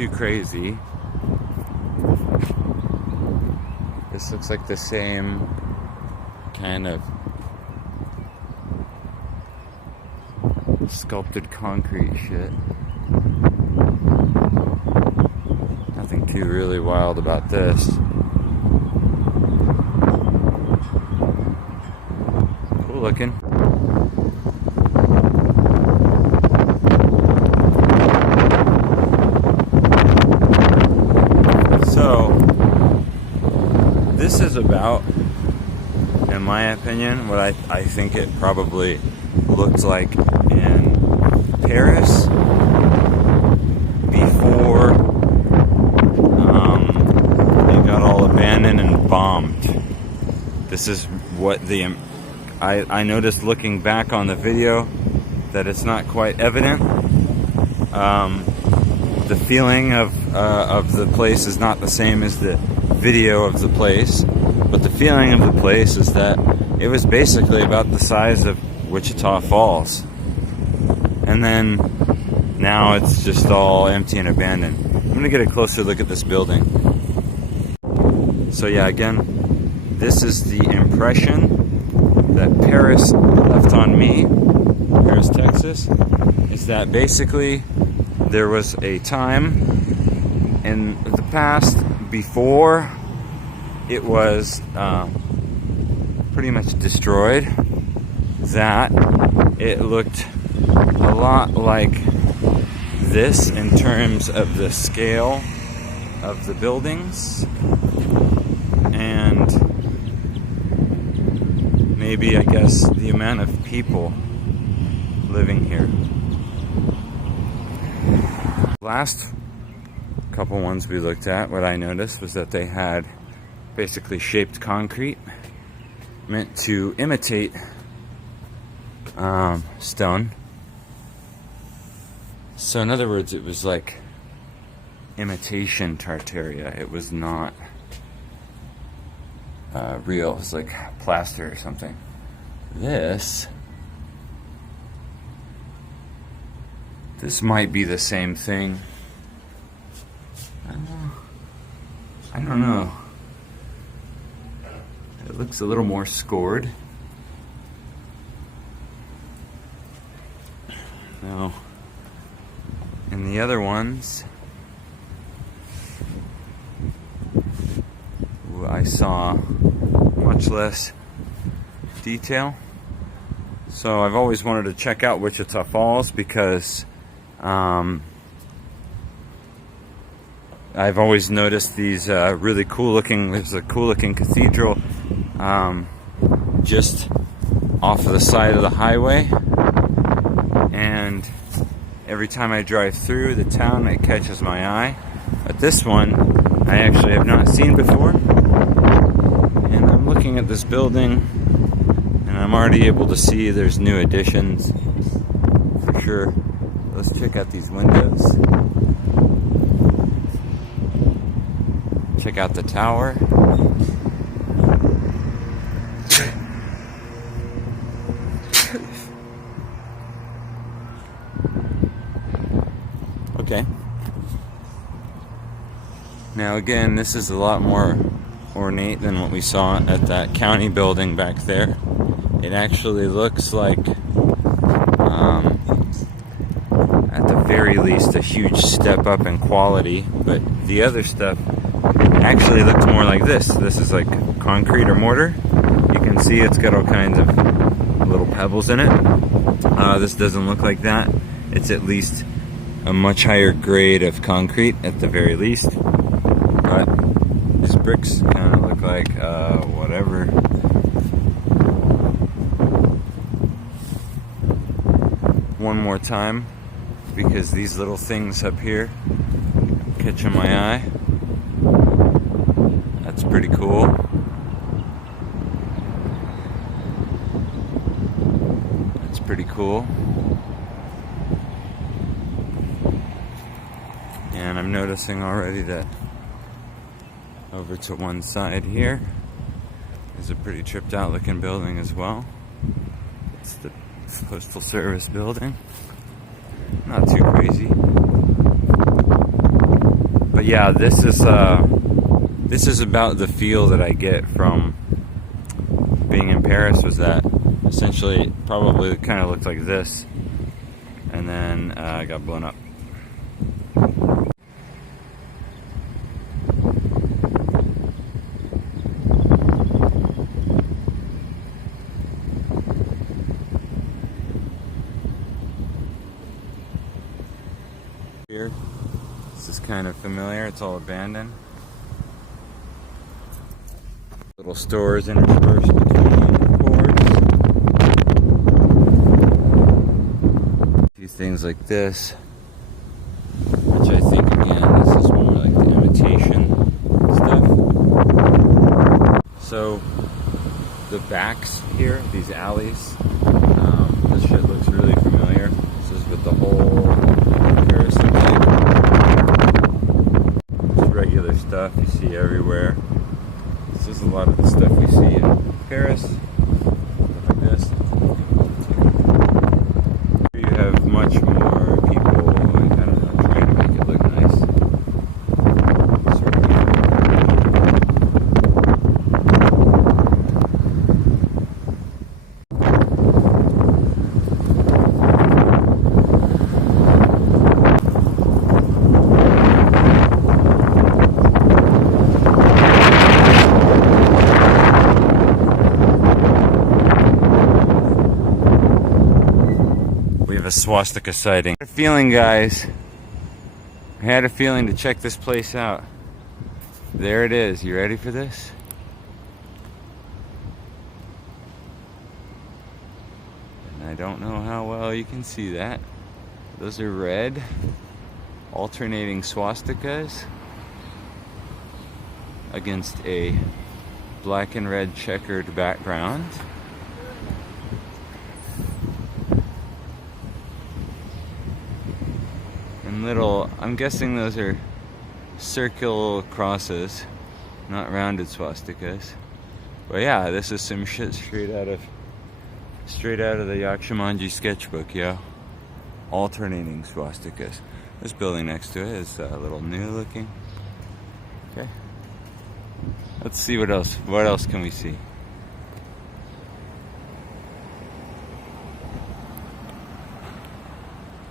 too crazy. This looks like the same kind of sculpted concrete shit. Nothing too really wild about this. Cool looking. So, this is about, in my opinion, what I think it probably looked like in Paris before it got all abandoned and bombed. This is what I noticed looking back on the video that it's not quite evident. The feeling of the place is not the same as the video of the place, but the feeling of the place is that it was basically about the size of Wichita Falls. And then now it's just all empty and abandoned. I'm gonna get a closer look at this building. So yeah, again, this is the impression that Paris left on me, Paris, Texas, is that basically there was a time in the past before it was pretty much destroyed, that it looked a lot like this in terms of the scale of the buildings and maybe, I guess, the amount of people living here. Last couple ones we looked at, what I noticed was that they had basically shaped concrete meant to imitate stone. So in other words, it was like imitation tartaria. It was not real. It was like plaster or something. This might be the same thing. I don't know. It looks a little more scored. Now, in the other ones, I saw much less detail. So I've always wanted to check out Wichita Falls because I've always noticed these really cool looking, there's a cool looking cathedral just off of the side of the highway, and every time I drive through the town it catches my eye. But this one I actually have not seen before, and I'm looking at this building and I'm already able to see there's new additions for sure. Let's check out these windows. Check out the tower. Okay. Now again, this is a lot more ornate than what we saw at that county building back there. It actually looks like, at the very least, a huge step up in quality, but the other stuff actually looked more like this. This is like concrete or mortar. You can see it's got all kinds of little pebbles in it. This doesn't look like that. It's at least a much higher grade of concrete at the very least. But these bricks kind of look like whatever. One more time, because these little things up here catching my eye. That's pretty cool. That's pretty cool. And I'm noticing already that over to one side here is a pretty tripped out looking building as well. It's the Postal Service building. Not too crazy. But yeah, this is about the feel that I get from being in Paris. Was that essentially probably kind of looked like this, and then got blown up. Here, this is kind of familiar. It's all abandoned. Little stores interspersed between boards. A few things like this, which I think again this is more like the imitation stuff. So the backs here, these alleys, this shit looks really familiar. This is with the whole Paris thing. Just regular stuff you see everywhere. This is a lot of the stuff we see in Paris. Stuff like this. Here you have much more people, like, I don't know, trying to make it look nice. Sort of. A swastika sighting. I had a feeling, guys. I had a feeling to check this place out. There it is. You ready for this? And I don't know how well you can see that. Those are red, alternating swastikas against a black and red checkered background. Little, I'm guessing those are circular crosses, not rounded swastikas. But yeah, this is some shit straight out of the Yakshimanji sketchbook, yo. Alternating swastikas. This building next to it is a little new looking. Okay. Let's see what else. What else can we see?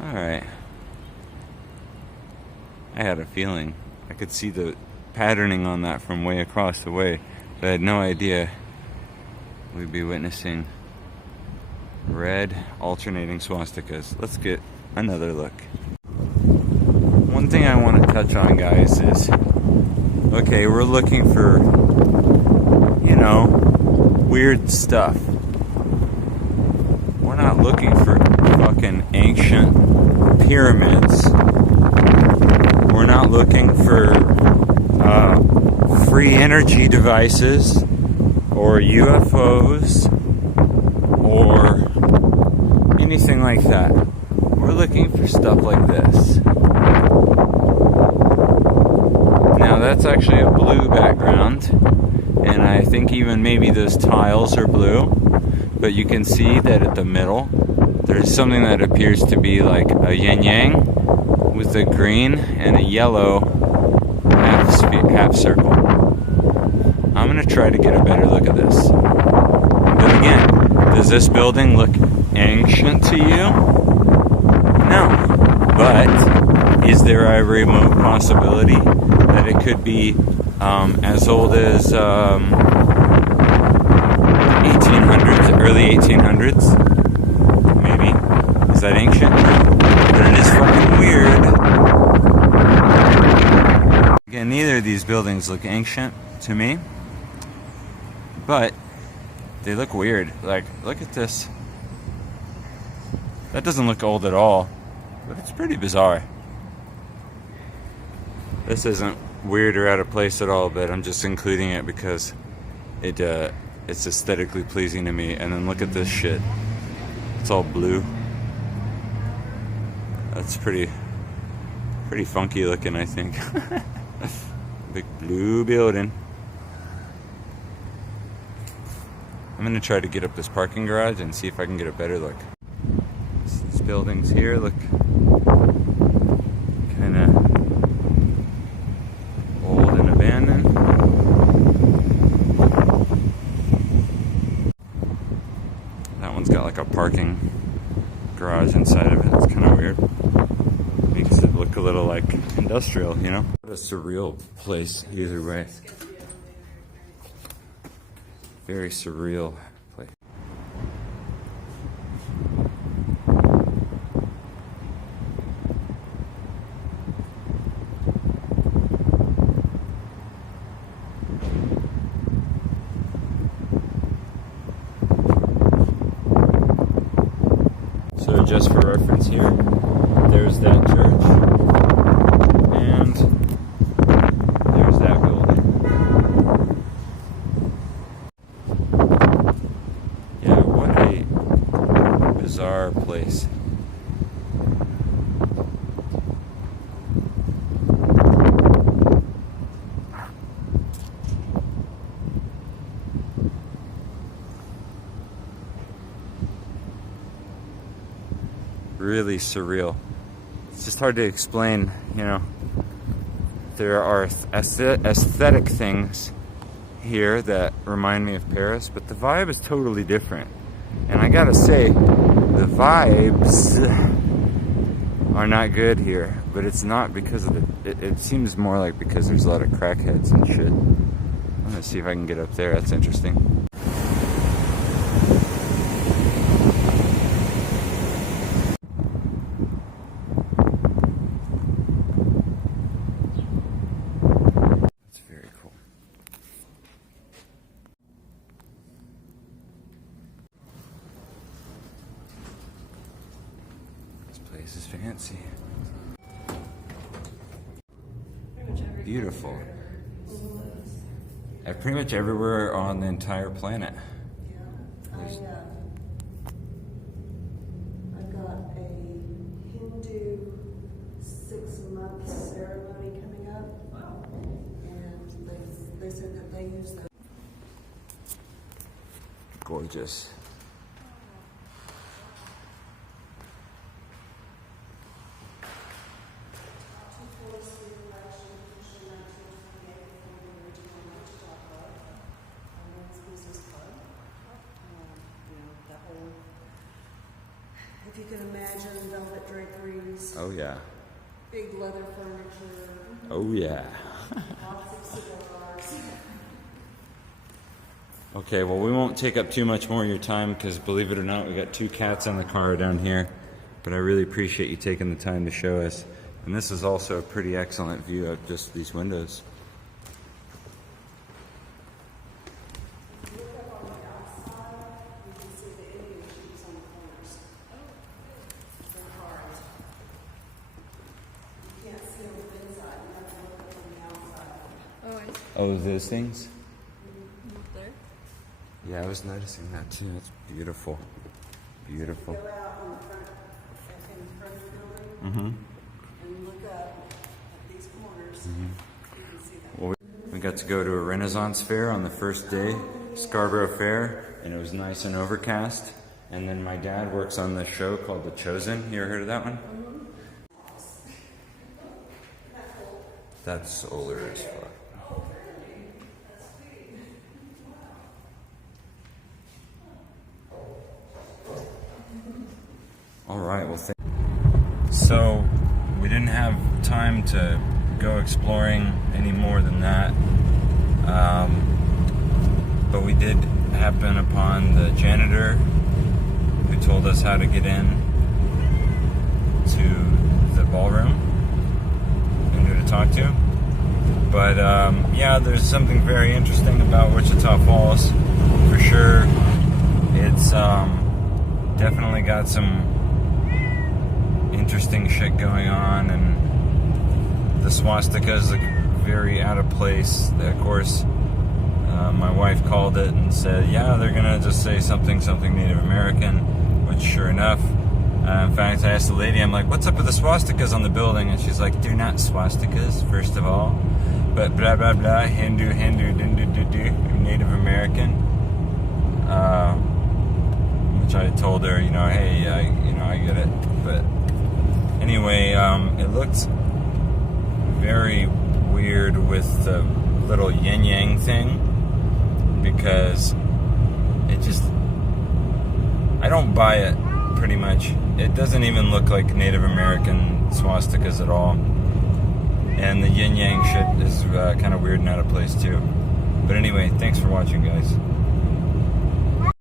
All right. I had a feeling. I could see the patterning on that from way across the way, but I had no idea we'd be witnessing red alternating swastikas. Let's get another look. One thing I want to touch on, guys, is, okay, we're looking for, you know, weird stuff. We're not looking for fucking ancient pyramids. We're not looking for free energy devices or UFOs or anything like that. We're looking for stuff like this. Now that's actually a blue background, and I think even maybe those tiles are blue, but you can see that at the middle there's something that appears to be like a yin-yang with a green and a yellow half circle. I'm gonna try to get a better look at this. But again, does this building look ancient to you? No. But is there a remote possibility that it could be as old as 1800s, early 1800s? Maybe. Is that ancient? But it is fucking weird. Again, neither of these buildings look ancient to me, but they look weird. Like, look at this. That doesn't look old at all, but it's pretty bizarre. This isn't weird or out of place at all, but I'm just including it because it's aesthetically pleasing to me. And then look at this shit. It's all blue. That's pretty funky looking, I think. Big blue building. I'm gonna try to get up this parking garage and see if I can get a better look. These buildings here look kinda like a parking garage inside of it. It's kind of weird. Makes it look a little like industrial, you know? What a surreal place, either way. Very surreal place. So just for reference here, there's that church, and there's that building. Yeah, what a bizarre place. Really surreal. It's just hard to explain, you know. There are aesthetic things here that remind me of Paris, but the vibe is totally different. And I gotta say, the vibes are not good here, but it's not because of it seems more like because there's a lot of crackheads and shit. I'm gonna see if I can get up there. That's interesting. This is fancy. Beautiful. Pretty much everywhere on the entire planet. Yeah, I got a Hindu 6-month ceremony coming up. Wow. And they said that they use the Gorgeous. If you can imagine velvet draperies. Oh yeah. Big leather furniture. Oh yeah. Lots of cigars. Okay, well we won't take up too much more of your time because believe it or not, we got 2 cats on the car down here. But I really appreciate you taking the time to show us. And this is also a pretty excellent view of just these windows. Oh, those things? There? Yeah, I was noticing that too. It's beautiful. Beautiful. Go out in front of the building and look up at these corners. You can see that. Well, we got to go to a Renaissance fair on the first day, Scarborough Fair, and it was nice and overcast. And then my dad works on this show called The Chosen. You ever heard of that one? That's solar as fuck. All right, well, so we didn't have time to go exploring any more than that, but we did happen upon the janitor who told us how to get in to the ballroom and who to talk to. But yeah, there's something very interesting about Wichita Falls, for sure. It's definitely got some interesting shit going on, and the Swastikas look very out of place. Of course, my wife called it and said, yeah, they're gonna just say something Native American, which sure enough, in fact, I asked the lady, I'm like, what's up with the swastikas on the building? And she's like, they're not swastikas, first of all, but blah blah blah, Hindu, Native American, which I told her, you know, hey, I get it, but anyway, it looked very weird with the little yin-yang thing, because it just, I don't buy it, pretty much. It doesn't even look like Native American swastikas at all. And the yin-yang shit is kind of weird and out of place too. But anyway, thanks for watching, guys.